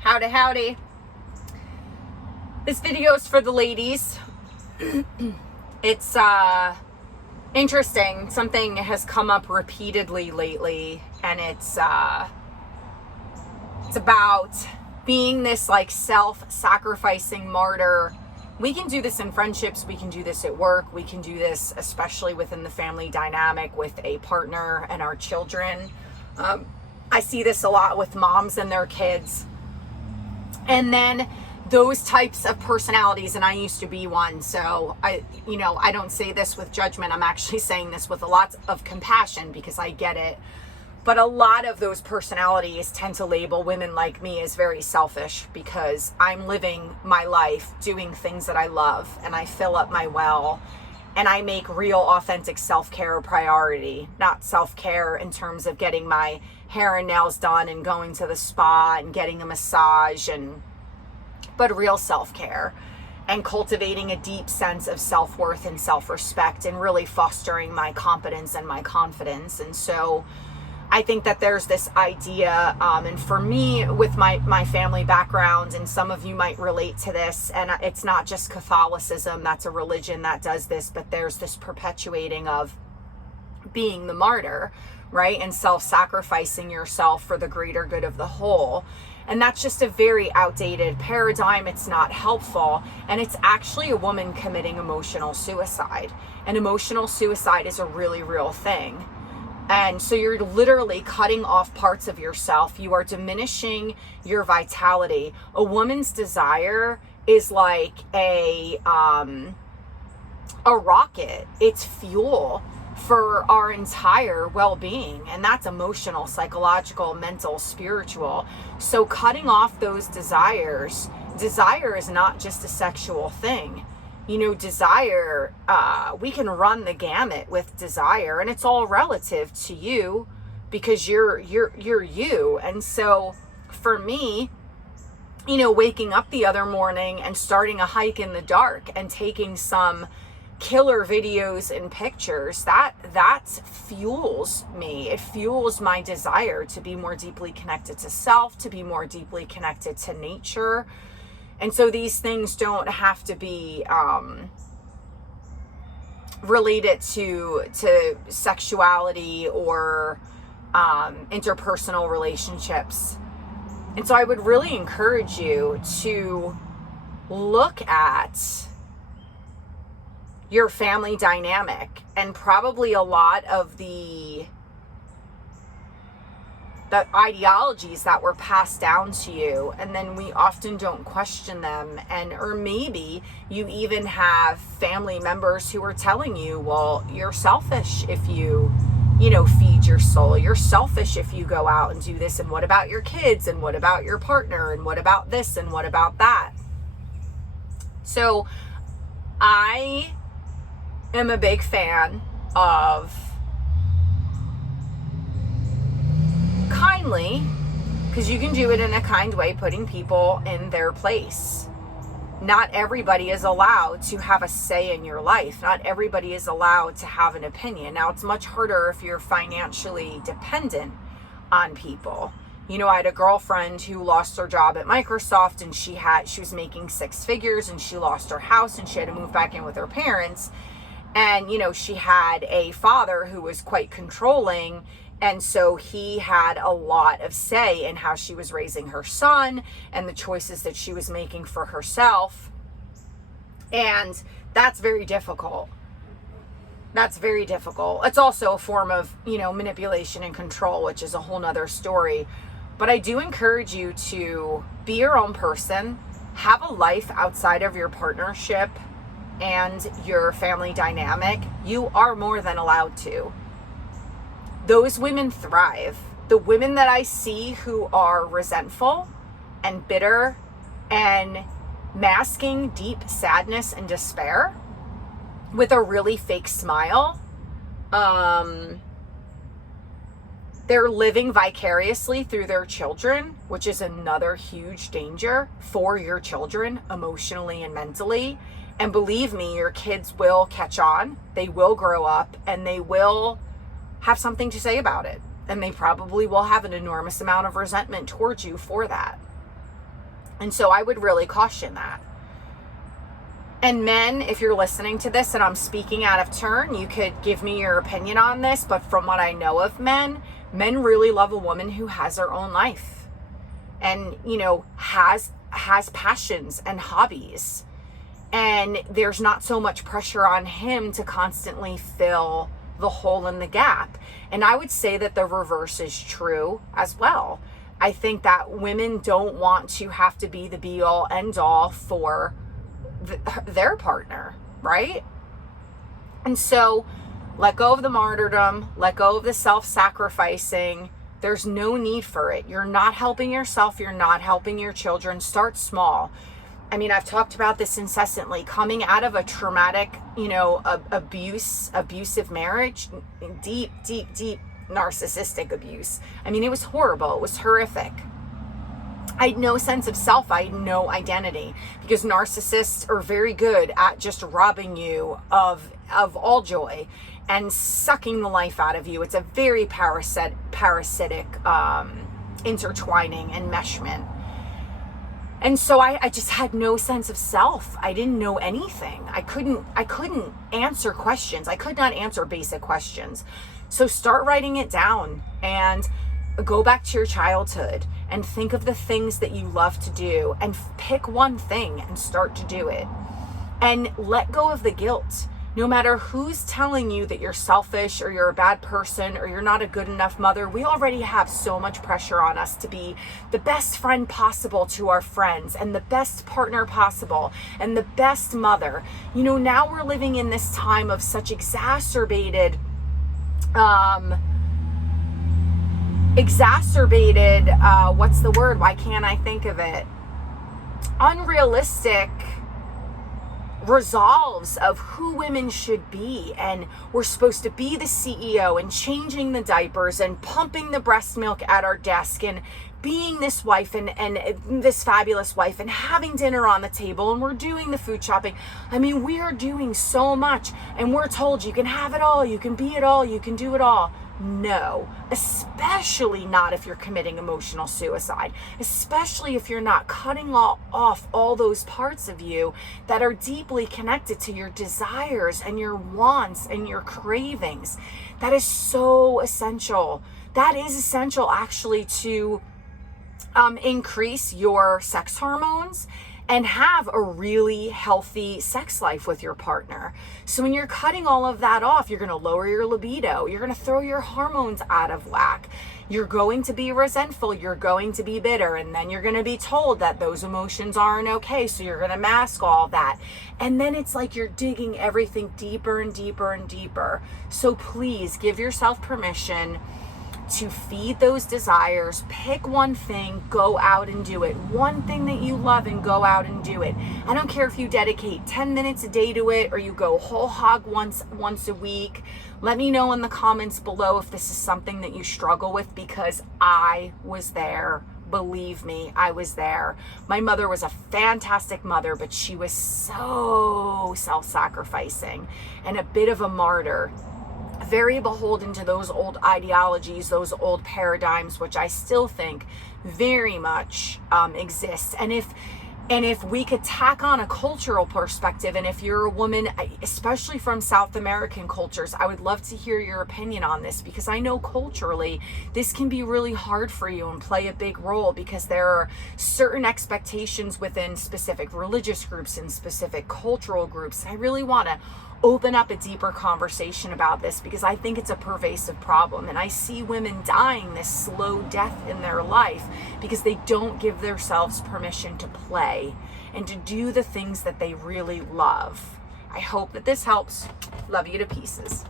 Howdy, howdy. This video is for the ladies. It's interesting. Something has come up repeatedly lately, and it's about being this like self-sacrificing martyr. We can do this in friendships, we can do this at work, we can do this especially within the family dynamic with a partner and our children. I see this a lot with moms and their kids. And then those types of personalities, and I used to be one, so I don't say this with judgment. I'm actually saying this with a lot of compassion because I get it. But a lot of those personalities tend to label women like me as very selfish because I'm living my life doing things that I love, and I fill up my well, and I make real authentic self-care a priority. Not self-care in terms of getting my hair and nails done and going to the spa and getting a massage, but real self-care and cultivating a deep sense of self-worth and self-respect and really fostering my competence and my confidence. And so I think that there's this idea, and for me, with my family background, and some of you might relate to this, and it's not just Catholicism, that's a religion that does this, but there's this perpetuating of being the martyr, right? And self-sacrificing yourself for the greater good of the whole. And that's just a very outdated paradigm. It's not helpful. And it's actually a woman committing emotional suicide. And emotional suicide is a really real thing. And so you're literally cutting off parts of yourself. You are diminishing your vitality. A woman's desire is like a rocket. It's fuel for our entire well-being. And that's emotional, psychological, mental, spiritual. So cutting off those desire is not just a sexual thing. Desire, we can run the gamut with desire, and it's all relative to you because you're you. And so for me, waking up the other morning and starting a hike in the dark and taking some killer videos and pictures, that fuels me. It fuels my desire to be more deeply connected to self, to be more deeply connected to nature. And so these things don't have to be related to sexuality or interpersonal relationships. And so I would really encourage you to look at your family dynamic, and probably a lot of the ideologies that were passed down to you, and then we often don't question them. Or maybe you even have family members who are telling you, well, you're selfish if you feed your soul. You're selfish if you go out and do this. And what about your kids? And what about your partner? And what about this? And what about that? So I am a big fan of kindly, because you can do it in a kind way, putting people in their place. Not everybody is allowed to have a say in your life. Not everybody is allowed to have an opinion. Now, it's much harder if you're financially dependent on people. I had a girlfriend who lost her job at Microsoft, and she was making six figures, and she lost her house, and she had to move back in with her parents. And, she had a father who was quite controlling. And so he had a lot of say in how she was raising her son and the choices that she was making for herself. And that's very difficult. That's very difficult. It's also a form of, manipulation and control, which is a whole nother story. But I do encourage you to be your own person, have a life outside of your partnership and your family dynamic. You are more than allowed to. Those women thrive. The women that I see who are resentful and bitter and masking deep sadness and despair with a really fake smile, they're living vicariously through their children, which is another huge danger for your children emotionally and mentally. And believe me, your kids will catch on. They will grow up, and they will have something to say about it. And they probably will have an enormous amount of resentment towards you for that. And so I would really caution that. And men, if you're listening to this and I'm speaking out of turn, you could give me your opinion on this. But from what I know of men really love a woman who has her own life and, you know, has passions and hobbies. And there's not so much pressure on him to constantly fill the hole in the gap. And I would say that the reverse is true as well. I think that women don't want to have to be the be all end all for their partner, right? And so let go of the martyrdom, let go of the self-sacrificing. There's no need for it. You're not helping yourself. You're not helping your children. Start small. I mean, I've talked about this incessantly. Coming out of a traumatic, you know, abusive marriage, deep narcissistic abuse. I mean, it was horrible. It was horrific. I had no sense of self. I had no identity, because narcissists are very good at just robbing you of all joy and sucking the life out of you. It's a very parasitic intertwining enmeshment. And so I just had no sense of self. I didn't know anything. I couldn't answer questions. I could not answer basic questions. So start writing it down and go back to your childhood and think of the things that you love to do and pick one thing and start to do it. And let go of the guilt. No matter who's telling you that you're selfish or you're a bad person or you're not a good enough mother, we already have so much pressure on us to be the best friend possible to our friends and the best partner possible and the best mother. You know, now we're living in this time of such exacerbated, what's the word? Why can't I think of it? Unrealistic resolves of who women should be, and we're supposed to be the CEO and changing the diapers and pumping the breast milk at our desk and being this wife and this fabulous wife and having dinner on the table, and we're doing the food shopping. I mean, we are doing so much, and we're told you can have it all, you can be it all, you can do it all. No, especially not if you're committing emotional suicide, especially if you're not cutting off all those parts of you that are deeply connected to your desires and your wants and your cravings. That is so essential. That is essential actually to increase your sex hormones and have a really healthy sex life with your partner. So when you're cutting all of that off, you're going to lower your libido. You're going to throw your hormones out of whack. You're going to be resentful. You're going to be bitter. And then you're going to be told that those emotions aren't okay. So you're going to mask all that. And then it's like you're digging everything deeper and deeper and deeper. So please give yourself permission to feed those desires. Pick one thing, go out and do it. One thing that you love and go out and do it. I don't care if you dedicate 10 minutes a day to it or you go whole hog once a week. Let me know in the comments below if this is something that you struggle with, because I was there. Believe me, I was there. My mother was a fantastic mother, but she was so self-sacrificing and a bit of a martyr. Very beholden to those old ideologies, those old paradigms, which I still think very much exist. And if we could tack on a cultural perspective, and if you're a woman, especially from South American cultures, I would love to hear your opinion on this, because I know culturally this can be really hard for you and play a big role, because there are certain expectations within specific religious groups and specific cultural groups. I really want to open up a deeper conversation about this, because I think it's a pervasive problem, and I see women dying this slow death in their life because they don't give themselves permission to play and to do the things that they really love. I hope that this helps. Love you to pieces.